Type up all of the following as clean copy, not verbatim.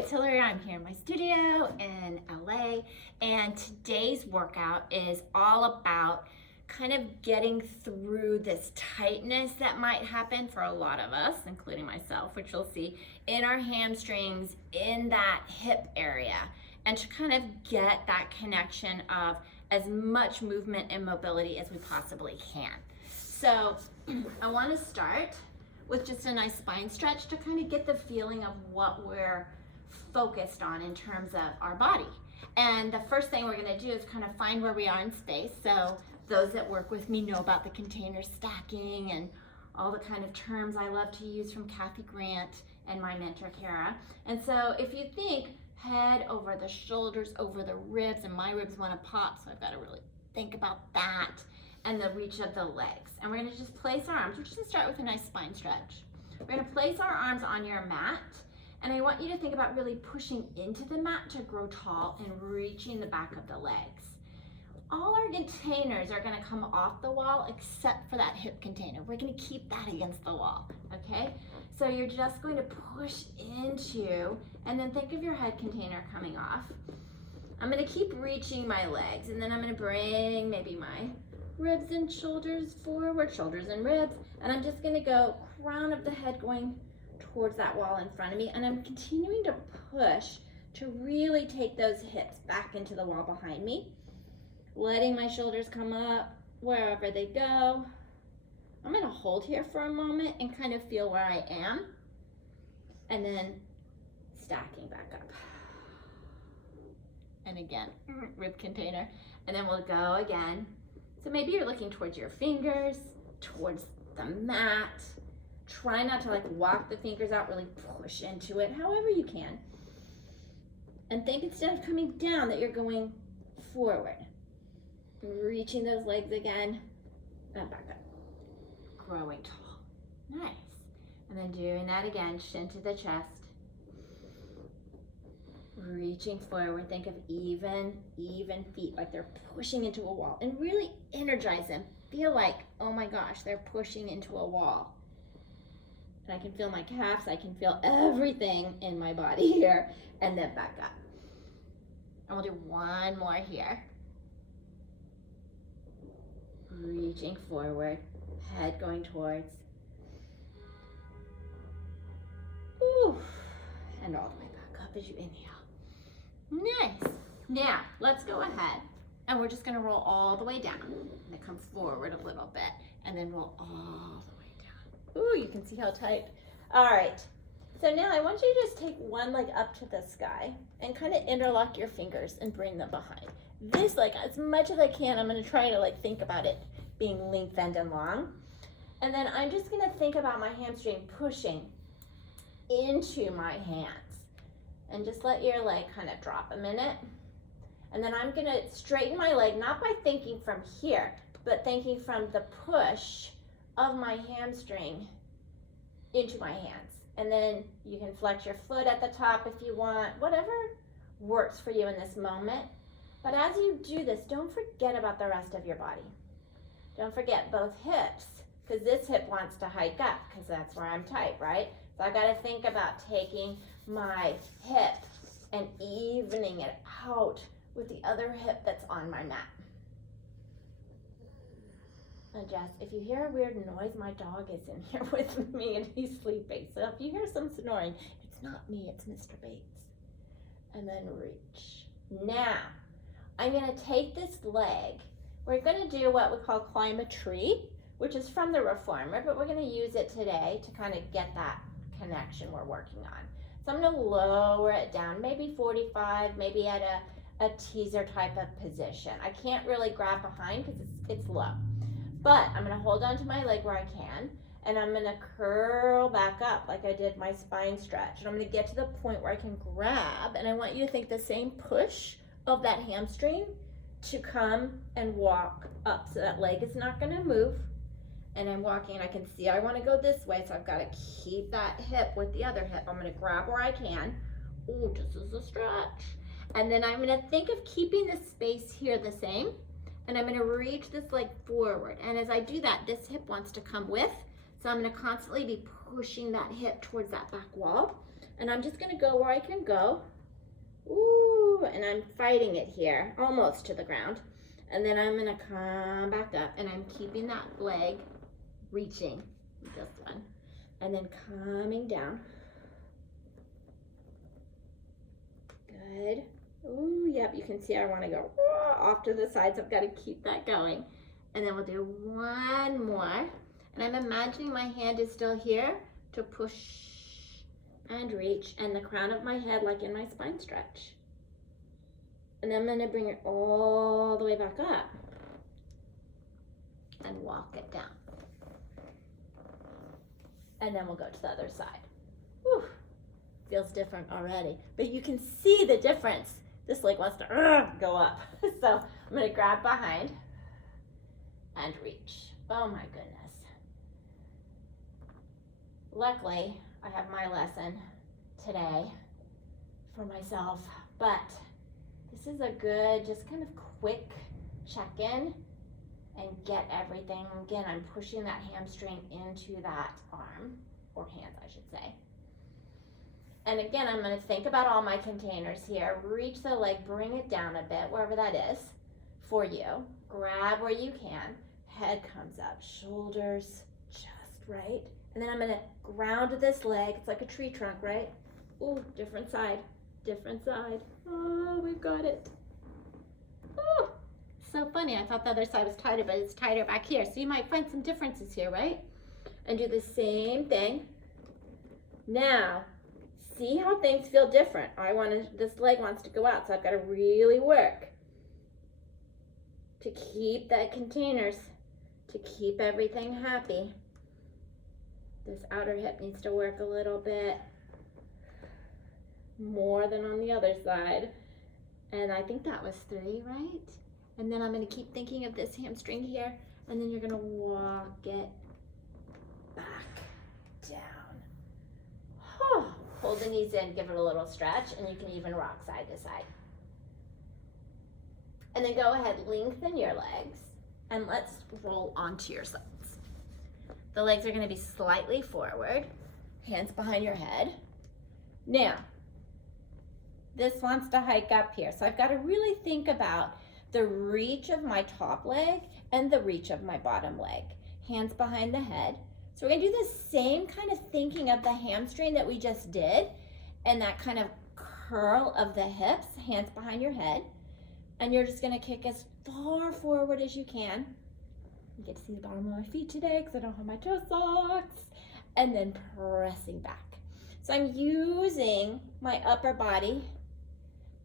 it's Hillary. I'm here in my studio in LA, and today's workout is all about kind of getting through this tightness that might happen for a lot of us, including myself, which you'll see in our hamstrings, in that hip area, and to kind of get that connection of as much movement and mobility as we possibly can. So I want to start with just a nice spine stretch to kind of get the feeling of what we're focused on in terms of our body. And the first thing we're going to do is kind of find where we are in space. So those that work with me know about the container stacking and all the kind of terms I love to use from Kathy Grant and my mentor Kara. And so if you think head over the shoulders, over the ribs, and my ribs want to pop, so I've got to really think about that, and the reach of the legs. And we're going to just place our arms. We're just going to start with a nice spine stretch. We're going to place our arms on your mat, and I want you to think about really pushing into the mat to grow tall and reaching the back of the legs. All our containers are going to come off the wall except for that hip container. We're going to keep that against the wall, okay? So you're just going to push into, and then think of your head container coming off. I'm going to keep reaching my legs, and then I'm going to bring maybe my ribs and shoulders forward, shoulders and ribs, and I'm just going to go crown of the head going towards that wall in front of me, and I'm continuing to push to really take those hips back into the wall behind me, letting my shoulders come up wherever they go. I'm going to hold here for a moment and kind of feel where I am, and then stacking back up. And again, rib container, and then we'll go again. So maybe you're looking towards your fingers, towards the mat. Try not to walk the fingers out, really push into it, however you can. And think instead of coming down that you're going forward. Reaching those legs again, and back up. Growing tall. Nice. And then doing that again, chin to the chest. Reaching forward, think of even feet, like they're pushing into a wall, and really energize them. Feel like, oh my gosh, they're pushing into a wall. And I can feel my calves, I can feel everything in my body here, and then back up. And we'll do one more here. Reaching forward, head going towards. Ooh, and all the way back up as you inhale. Nice. Now, let's go ahead and we're just going to roll all the way down. And then come forward a little bit and then roll all the way down. Ooh, you can see how tight. All right. So now I want you to just take one leg up to the sky and kind of interlock your fingers and bring them behind. This, as much as I can, I'm going to try to think about it being lengthened and long. And then I'm just going to think about my hamstring pushing into my hands. And just let your leg kind of drop a minute. And then I'm gonna straighten my leg, not by thinking from here, but thinking from the push of my hamstring into my hands. And then you can flex your foot at the top if you want, whatever works for you in this moment. But as you do this, don't forget about the rest of your body. Don't forget both hips, because this hip wants to hike up, because that's where I'm tight, right? So I gotta think about taking my hip and evening it out with the other hip that's on my mat. And Jess, if you hear a weird noise, my dog is in here with me and he's sleeping. So if you hear some snoring, it's not me, it's Mr. Bates. And then reach. Now, I'm gonna take this leg. We're gonna do what we call climb a tree, which is from the Reformer, but we're gonna use it today to kind of get that connection we're working on. So I'm going to lower it down, maybe 45, maybe at a teaser type of position. I can't really grab behind because it's low. But I'm going to hold on to my leg where I can, and I'm going to curl back up like I did my spine stretch. And I'm going to get to the point where I can grab, and I want you to think the same push of that hamstring to come and walk up. So that leg is not going to move. And I'm walking, and I can see I want to go this way, so I've got to keep that hip with the other hip. I'm going to grab where I can. Ooh, just as a stretch. And then I'm going to think of keeping the space here the same, and I'm going to reach this leg forward. And as I do that, this hip wants to come with, so I'm going to constantly be pushing that hip towards that back wall. And I'm just gonna go where I can go. Ooh, and I'm fighting it here, almost to the ground. And then I'm gonna come back up, and I'm keeping that leg reaching, this one, and then coming down. Good. Ooh, yep, you can see I wanna go off to the side, so I've gotta keep that going. And then we'll do one more. And I'm imagining my hand is still here to push and reach, and the crown of my head like in my spine stretch. And then I'm gonna bring it all the way back up and walk it down. And then we'll go to the other side. Whew, feels different already, but you can see the difference. This leg wants to go up. So I'm gonna grab behind and reach. Oh my goodness. Luckily, I have my lesson today for myself, but this is a good, just kind of quick check-in and get everything. Again, I'm pushing that hamstring into that arm, or hands, I should say. And again, I'm gonna think about all my containers here. Reach the leg, bring it down a bit, wherever that is for you. Grab where you can. Head comes up, shoulders just right. And then I'm gonna ground this leg. It's like a tree trunk, right? Ooh, different side, different side. Oh, we've got it. Oh, so funny. I thought the other side was tighter, but it's tighter back here. So you might find some differences here, right? And do the same thing. Now, see how things feel different. This leg wants to go out, so I've got to really work to keep that containers, to keep everything happy. This outer hip needs to work a little bit more than on the other side. And I think that was 3, right? And then I'm gonna keep thinking of this hamstring here, and then you're gonna walk it back down. Hold the knees in, give it a little stretch, and you can even rock side to side. And then go ahead, lengthen your legs, and let's roll onto your sides. The legs are gonna be slightly forward, hands behind your head. Now, this wants to hike up here, so I've got to really think about the reach of my top leg and the reach of my bottom leg. Hands behind the head. So we're gonna do the same kind of thinking of the hamstring that we just did, and that kind of curl of the hips, hands behind your head. And you're just gonna kick as far forward as you can. You get to see the bottom of my feet today because I don't have my toe socks. And then pressing back. So I'm using my upper body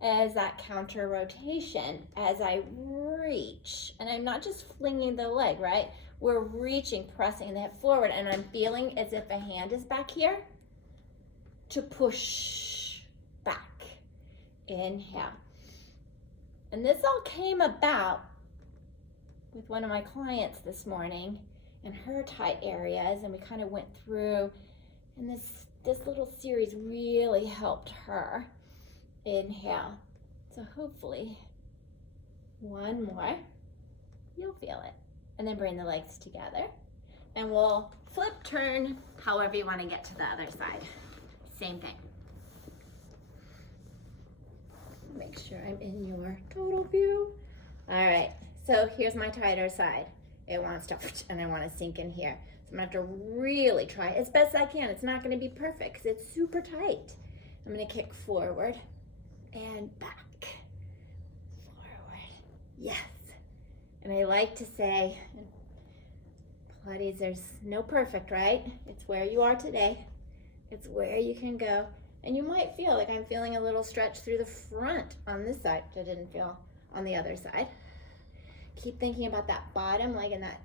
as that counter rotation as I reach. And I'm not just flinging the leg, right? We're reaching, pressing the hip forward, and I'm feeling as if a hand is back here to push back. Inhale. And this all came about with one of my clients this morning and her tight areas, and we kind of went through, and this little series really helped her. Inhale. So hopefully one more, you'll feel it. And then bring the legs together, and we'll flip, turn, however you want to get to the other side. Same thing. Make sure I'm in your total view. All right, so here's my tighter side. It wants to, and I want to sink in here. So I'm gonna have to really try as best I can. It's not gonna be perfect because it's super tight. I'm gonna kick forward and back. Forward, yes. And I like to say, in Pilates, there's no perfect, right? It's where you are today. It's where you can go. And you might feel like I'm feeling a little stretch through the front on this side, which I didn't feel on the other side. Keep thinking about that bottom leg and that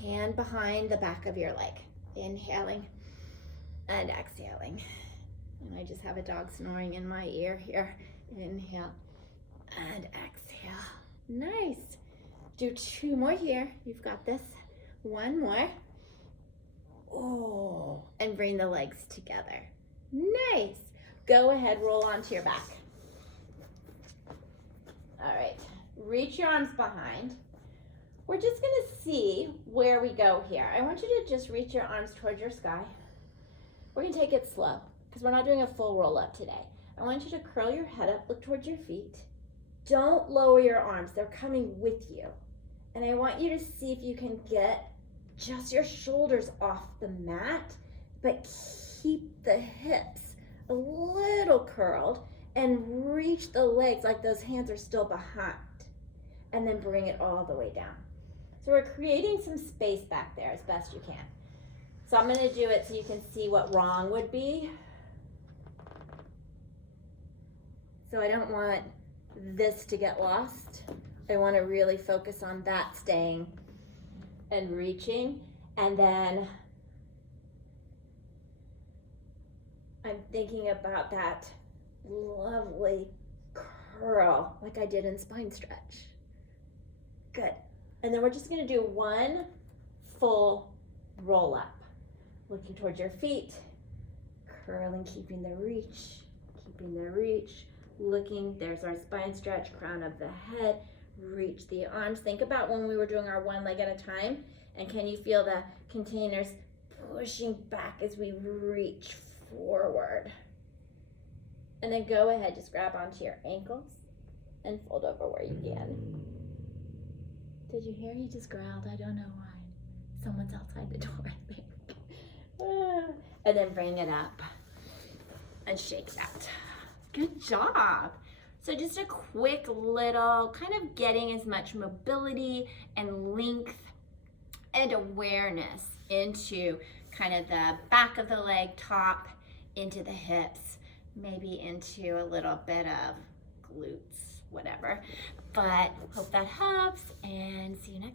hand behind the back of your leg. Inhaling and exhaling. And I just have a dog snoring in my ear here. Inhale and exhale. Nice. Do 2 more here. You've got this. 1 more. Oh, and bring the legs together. Nice. Go ahead, roll onto your back. All right, reach your arms behind. We're just gonna see where we go here. I want you to just reach your arms towards your sky. We're gonna take it slow. because we're not doing a full roll up today. I want you to curl your head up, look towards your feet. Don't lower your arms, they're coming with you. And I want you to see if you can get just your shoulders off the mat, but keep the hips a little curled and reach the legs like those hands are still behind. And then bring it all the way down. So we're creating some space back there as best you can. So I'm gonna do it so you can see what wrong would be. So I don't want this to get lost. I want to really focus on that staying and reaching. And then I'm thinking about that lovely curl like I did in spine stretch. Good. And then we're just going to do one full roll up. Looking towards your feet, curling, keeping the reach, looking, there's our spine stretch, crown of the head, reach the arms. Think about when we were doing our one leg at a time, and can you feel the containers pushing back as we reach forward? And then go ahead, just grab onto your ankles and fold over where you can. Did you hear? He just growled. I don't know why. Someone's outside the door, I think. And then bring it up and shake that. Good job. So just a quick little kind of getting as much mobility and length and awareness into kind of the back of the leg, top, into the hips, maybe into a little bit of glutes, whatever. But hope that helps, and see you next time.